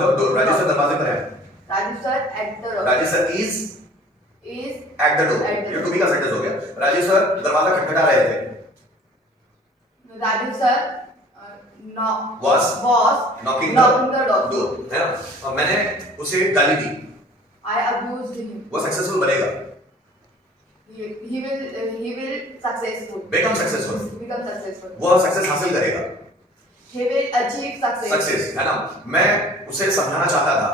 Rajesh sir दरवाजे पर है। Rajesh sir at the door. Rajesh sir is Is at the door. ये टू बी का सेंटेंस हो गया। राजेश सर दरवाजा खटखटा रहे थे। Rajesh sir was knocking the the door. है ना। और मैंने उसे गाली दी। I abused him. वो सक्सेसफुल बनेगा। He will successful. Become successful. Become successful. वो सक्सेस हासिल करेगा। He will achieve success. Success है ना। मैं उसे समझाना चाहता था।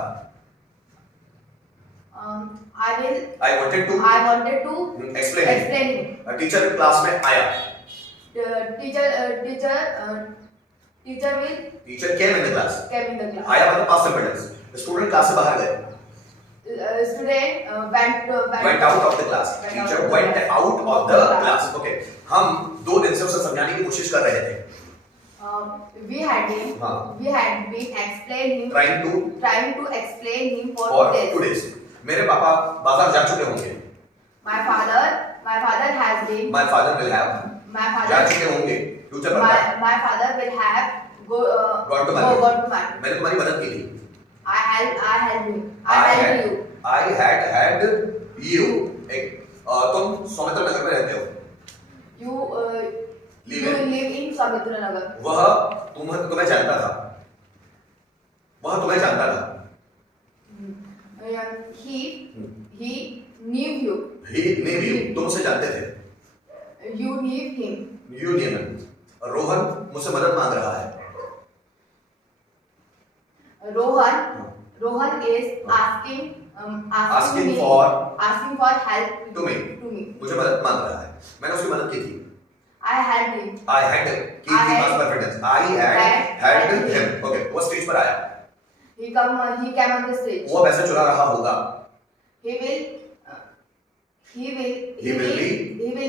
I wanted to explain him. Teacher class में आया। Teacher came in the class. आया मतलब past simple tense. Student class से बाहर गए। Student went out of the class. Teacher went out of the class. Okay. हम 2 दिन से उसे समझाने की कोशिश कर रहे थे। We had been explaining trying to explain him for 2 days. मेरे पापा बाजार जा चुके होंगे। My father has been. My father will have. जा चुके होंगे। फ्यूचर पर। My father will have gone to market. मैंने तुम्हारी मदद की थी। I helped you. I had helped you. तुम सौमित्र नगर में रहते हो। You live in Samitra Nagar. वह तुम्हें जानता था। वह तुम्हें जानता था। He knew you. तुम उसे जानते थे। You knew him. रोहन मुझसे मदद मांग रहा है। Rohan is asking for help to me. मुझे मदद मांग रहा है। मैंने उसकी मदद की थी। I helped him. I had helped him. Okay, वो स्टेज पर आया। He came on the stage. वो पैसे चुरा रहा होगा। He will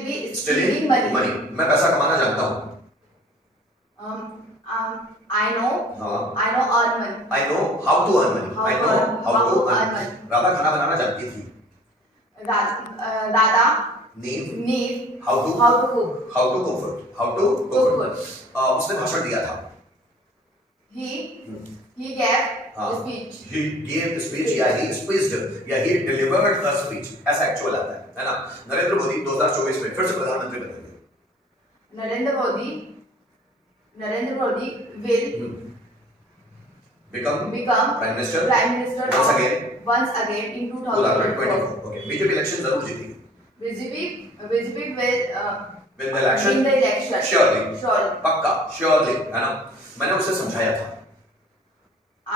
be stealing money. मैं पैसा कमाना जानता हूँ। I know earn money. I know how to earn money. Radha खाना बनाना जानती थी। Radha knew how to cook food. उसने भाषण दिया था। He gave speech. He gave speech या he speeched या he delivered a speech. ऐसा एक्चुअल आता है ना। नरेंद्र मोदी 2024 में फिर से प्रधानमंत्री बनेंगे। Narendra Modi will become prime minister once again in 2024. Okay, BJP election जरूर जीतेगी। BJP will win the election surely पक्का surely है ना। मैंने उसे समझाया था। I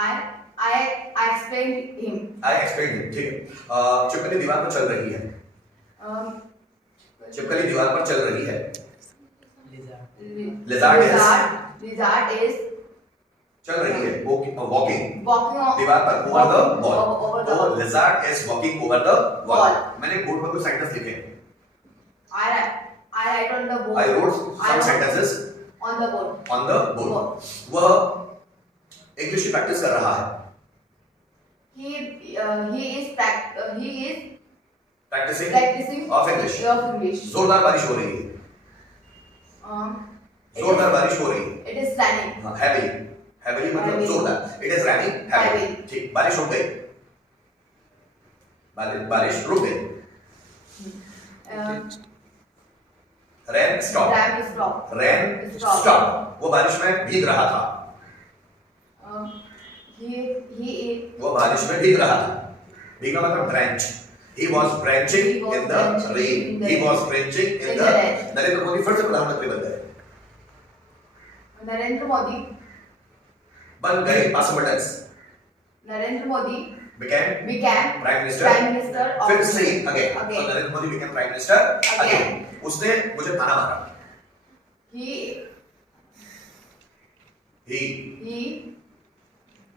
explained him. ठीक है। चिपकली दीवार पर चल रही है। चिपकली दीवार पर चल रही है। Lizard is चल रही है। walking दीवार पर over the wall. तो lizard is walking over the wall. मैंने बोर्ड पर कुछ सेंटेंस लिखे। I write on the board. I wrote some sentences on the board. वह इंग्लिश की प्रैक्टिस कर रहा है। He is practicing of English. जोरदार बारिश हो रही है। जोरदार बारिश हो रही है। It is raining. heavily मतलब जोरदार। It is raining heavily. ठीक, बारिश रुक गई। बारिश रुक गई। Rain stopped. वो बारिश में भीग रहा था। वो बारिश में भीग रहा था। भीगना मतलब drench. He was drenching in the rain. Narendra Modi फिर से प्रधानमंत्री बन गए। नरेंद्र मोदी बन गए past simple tense. Narendra Modi became prime minister. फिर से again. So Narendra Modi became prime minister again. उसने मुझे ताना मारा। He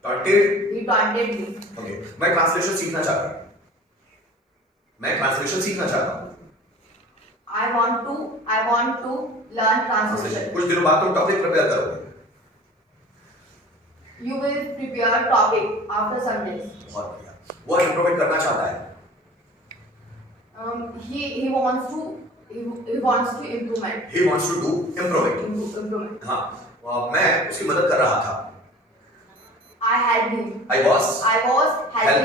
taunted me. Okay. मैं ट्रांसलेशन सीखना चाहता हूँ। I want to learn translation. कुछ दिनों बाद तुम टॉपिक प्रिपेयर करोगे। You will prepare topic after some days. बहुत बढ़िया। वो इम्प्रूव करना चाहता है। He wants to improvement. He wants to do improvement. Improvement. हाँ, मैं उसकी मदद कर रहा था। I had been. I was I was helping.